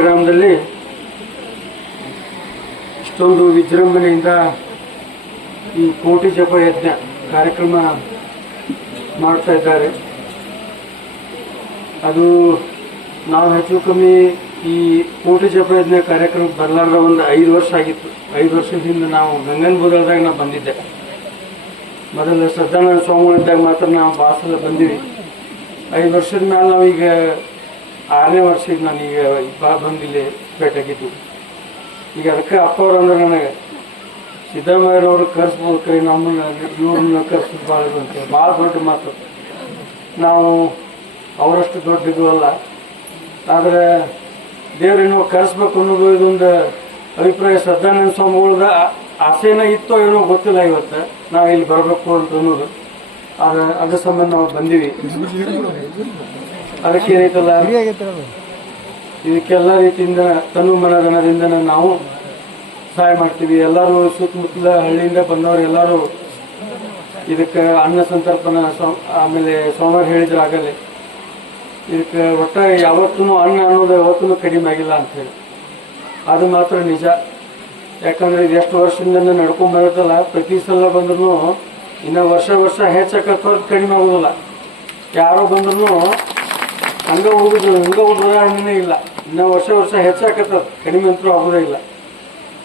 ಗ್ರಾಮದಲ್ಲಿ ಇಷ್ಟೊಂದು ವಿಜೃಂಭಣೆಯಿಂದ ಈ ಕೋಟಿ ಜಪ ಯಜ್ಞ ಕಾರ್ಯಕ್ರಮ ಮಾಡ್ತಾ ಇದ್ದಾರೆ. ಅದು ನಾವು ಹೆಚ್ಚು ಕಮ್ಮಿ ಈ ಕೋಟಿ ಜಪ ಯಜ್ಞ ಕಾರ್ಯಕ್ರಮ ಬರಲಾರ್ದ ಒಂದು 5 ವರ್ಷ ಆಗಿತ್ತು. 5 ವರ್ಷದಿಂದ ನಾವು ಗಂಗನಬೋದಲ್ದಾಗ ನಾವು ಬಂದಿದ್ದೆ. ಮೊದಲು ಸದಾನಂದ ಸ್ವಾಮಿಗಳಿದ್ದಾಗ ಮಾತ್ರ ನಾವು ಭಾಳ ಸಲ ಬಂದೀವಿ. 5 ವರ್ಷದ ಮೇಲೆ ನಾವೀಗ 6ನೇ ವರ್ಷಕ್ಕೆ ನಾನೀಗ ಬಂದಿಲ್ಲಿ ಭೇಟಿಯಾಗಿದ್ದು. ಈಗ ಅದಕ್ಕೆ ಅಪ್ಪವ್ರು ಅಂದ್ರೆ ನನಗೆ ಸಿದ್ದರಾಮಯ್ಯನವ್ರು ಕರೆಸ್ಬೋದು ಕೈ ನಮ್ಮನ್ನ ಇವ್ರನ್ನ ಕರೆಸ್ಬೋದು ಭಾಳ ಅಂತ ಭಾಳ ದೊಡ್ಡ ಮಾತು. ನಾವು ಅವರಷ್ಟು ದೊಡ್ಡದು ಅಲ್ಲ, ಆದರೆ ದೇವ್ರೇನೋ ಕರೆಸ್ಬೇಕು ಅನ್ನೋದು ಇದೊಂದು ಅಭಿಪ್ರಾಯ ಸದಾನಂದ ಸ್ವಾಮಿಗಳದ ಆಸೆನ ಇತ್ತೋ ಏನೋ ಗೊತ್ತಿಲ್ಲ. ಇವತ್ತು ನಾವು ಇಲ್ಲಿ ಬರಬೇಕು ಅಂತ ಅನ್ನೋದು ಅದ್ರ ಸಂಬಂಧ ನಾವು ಬಂದೀವಿ. ಅದಕ್ಕೆ ಏನೈತಲ್ಲ, ಇದಕ್ಕೆಲ್ಲ ರೀತಿಯಿಂದ ತನು ಮನಧನದಿಂದ ನಾವು ಸಹಾಯ ಮಾಡ್ತೀವಿ. ಎಲ್ಲರೂ ಸುತ್ತಮುತ್ತಲ ಹಳ್ಳಿಯಿಂದ ಬಂದವರು ಎಲ್ಲರೂ ಇದಕ್ಕೆ ಅನ್ನ ಸಂತರ್ಪಣೆ, ಆಮೇಲೆ ಸೋಮವಾರ ಹೇಳಿದ್ರು ಆಗಲೇ ಇದಕ್ಕೆ ಒಟ್ಟ ಯಾವತ್ತೂ ಅನ್ನ ಅನ್ನೋದು ಯಾವತ್ತೂ ಕಡಿಮೆ ಆಗಿಲ್ಲ ಅಂಥೇಳಿ. ಅದು ಮಾತ್ರ ನಿಜ. ಯಾಕಂದ್ರೆ ಇದು ಎಷ್ಟು ವರ್ಷದಿಂದ ನಡ್ಕೊಂಡ್ ಬರುತ್ತಲ್ಲ, ಪ್ರತಿ ಸಲ ಬಂದ್ರು ಇನ್ನು ವರ್ಷ ಹೆಚ್ಚಾಕತ್ತ ಕಡಿಮೆ ಆಗೋದಿಲ್ಲ. ಯಾರೋ ಬಂದ್ರು ಹಂಗ ಉದಾಹರಣೆನೇ ಇಲ್ಲ. ಇನ್ನು ವರ್ಷ ಹೆಚ್ಚಾಕತ್ತದ, ಕಡಿಮೆ ಅಂತೂ ಆಗೋದೇ ಇಲ್ಲ.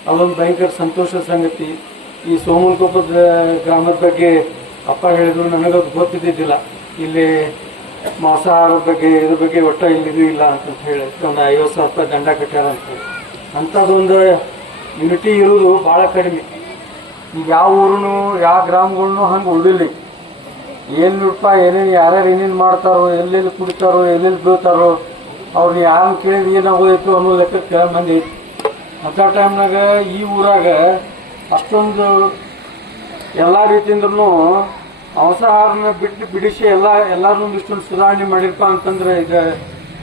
ಅದೊಂದು ಭಯಂಕರ ಸಂತೋಷದ ಸಂಗತಿ. ಈ ಸೋಮನಕೊಪ್ಪದ ಗ್ರಾಮದ ಬಗ್ಗೆ ಅಪ್ಪ ಹೇಳಿದ್ರು, ನನಗದು ಗೊತ್ತಿದ್ದಿದ್ದಿಲ್ಲ. ಇಲ್ಲಿ ಮಾಂಸಾಹಾರದ ಬಗ್ಗೆ ಇದ್ರ ಬಗ್ಗೆ ಒಟ್ಟ ಇಲ್ಲಿದು ಇಲ್ಲ ಅಂತ ಹೇಳಿ ಒಂದು 50,000 ರೂಪಾಯಿ ದಂಡ ಕಟ್ಟ್ಯಾರ ಅಂತ. ಅಂಥದ್ದೊಂದು ಯುನಿಟಿ ಇರೋದು ಭಾಳ ಕಡಿಮೆ. ಈಗ ಯಾವ ಊರೂ ಯಾವ ಗ್ರಾಮಗಳನ್ನೂ ಹಂಗೆ ಉಳಿಲಿ. ಏನಿರಪ್ಪ, ಯಾರ್ಯಾರು ಏನೇನು ಮಾಡ್ತಾರೋ, ಎಲ್ಲೆಲ್ಲಿ ಕುಡಿತಾರೋ, ಎಲ್ಲೆಲ್ಲಿ ಬೀಳ್ತಾರೋ, ಅವ್ರನ್ನ ಯಾರನ್ನ ಕೇಳಿದ್ರೆ ಏನಾಗೋದಿತ್ತು ಅನ್ನೋ ಲೆಕ್ಕಕ್ಕೆ ಮಂದಿ ಐತಿ. ಅಂಥ ಟೈಮ್ನಾಗ ಈ ಊರಾಗ ಅಷ್ಟೊಂದು ಎಲ್ಲ ರೀತಿಯಿಂದ್ರೂ ಮಾಂಸಾಹಾರನ ಬಿಡಿಸಿ ಎಲ್ಲರೂ ಇಷ್ಟೊಂದು ಸುಧಾರಣೆ ಮಾಡಿರಪ್ಪ ಅಂತಂದ್ರೆ ಈಗ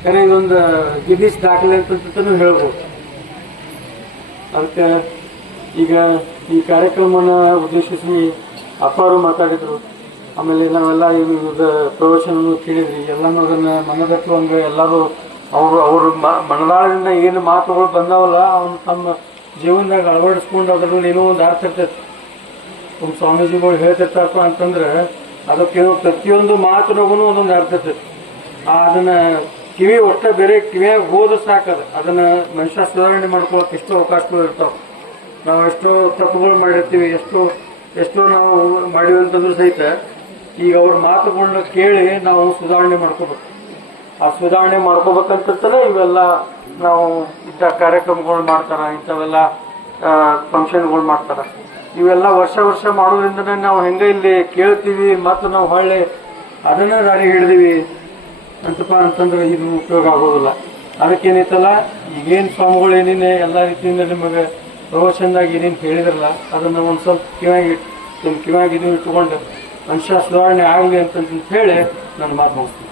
ಕರೆ ಇದೊಂದು ಗಿನ್ನಿಸ್ ದಾಖಲೆ ಅಂತನೂ ಹೇಳ್ಬೋದು. ಅದಕ್ಕೆ ಈಗ ಈ ಕಾರ್ಯಕ್ರಮನ ಉದ್ದೇಶಿಸಿ ಅಪ್ಪರು ಮಾತಾಡಿದ್ರು. ಆಮೇಲೆ ನಾವೆಲ್ಲ ಈಗ ಪ್ರವಚನ ಕೇಳಿದ್ರಿ. ಎಲ್ಲನೂ ಅದನ್ನು ಮನದಟ್ಟುವಂಗೆ ಎಲ್ಲರೂ ಅವ್ರ ಮನದಾಳದಿಂದ ಏನು ಮಾತುಗಳು ಬಂದಾವಲ್ಲ ಅವನು ತಮ್ಮ ಜೀವನದಾಗ ಅಳವಡಿಸ್ಕೊಂಡು ಅದ್ರಲ್ಲಿ ಏನೋ ಒಂದು ಅರ್ಥ ಇರ್ತೈತೆ. ನಮ್ಮ ಸ್ವಾಮೀಜಿಗಳು ಹೇಳ್ತಿರ್ತಾರಪ್ಪ ಅಂತಂದ್ರೆ ಅದಕ್ಕೇನೋ ಪ್ರತಿಯೊಂದು ಮಾತಿನಗೂ ಒಂದೊಂದು ಅರ್ಥ ಇರ್ತೈತೆ. ಅದನ್ನ ಕಿವಿ ಒಟ್ಟ ಬೇರೆ ಕಿವಿಯಾಗ ಹೋದ ಸಾಕದ. ಅದನ್ನ ಮನುಷ್ಯ ಸುಧಾರಣೆ ಮಾಡ್ಕೊಳಕ್ಕೆ ಎಷ್ಟೋ ಅವಕಾಶಗಳು ಇರ್ತಾವೆ. ನಾವು ಎಷ್ಟೋ ತಪ್ಪುಗಳು ಮಾಡಿರ್ತೀವಿ, ಎಷ್ಟೋ ನಾವು ಮಾಡಿವಿ ಅಂತಂದ್ರೂ ಸಹಿತ ಈಗ ಅವ್ರ ಮಾತುಗಳನ್ನ ಕೇಳಿ ನಾವು ಸುಧಾರಣೆ ಮಾಡ್ಕೋಬೇಕು. ಆ ಸುಧಾರಣೆ ಮಾಡ್ಕೋಬೇಕಂತಲೇ ಇವೆಲ್ಲ ನಾವು ಇಂಥ ಕಾರ್ಯಕ್ರಮಗಳು ಮಾಡ್ತಾರ, ಇಂಥವೆಲ್ಲ ಫಂಕ್ಷನ್ಗಳು ಮಾಡ್ತಾರ. ಇವೆಲ್ಲ ವರ್ಷ ಮಾಡೋದ್ರಿಂದ ನಾವು ಹೆಂಗ ಇಲ್ಲಿ ಕೇಳ್ತೀವಿ ಮತ್ತು ನಾವು ಹೊಳ್ಳಿ ಅದನ್ನ ದಾರಿ ಹಿಡಿದೀವಿ ಅಂತಪ್ಪ ಅಂತಂದ್ರೆ ಇದು ಉಪಯೋಗ ಆಗೋದಿಲ್ಲ. ಅದಕ್ಕೇನೈತಲ್ಲ, ಈಗೇನು ಸ್ವಾಮಿಗಳು ಏನೇನೆ ಎಲ್ಲ ರೀತಿಯಿಂದ ನಿಮಗೆ ಪ್ರವಚನದಾಗ ಏನೇನು ಹೇಳಿದ್ರಲ್ಲ ಅದನ್ನ ಒಂದು ಸ್ವಲ್ಪ ಕಿವಿಯಾಗಿ ಇದು ಇಟ್ಕೊಂಡು ಮನುಷ್ಯ ಸುಧಾರಣೆ ಆಗಲಿ ಅಂತ ಹೇಳಿ ನಾನು ಮಾತು ಮುಗಿಸ್ತೀನಿ.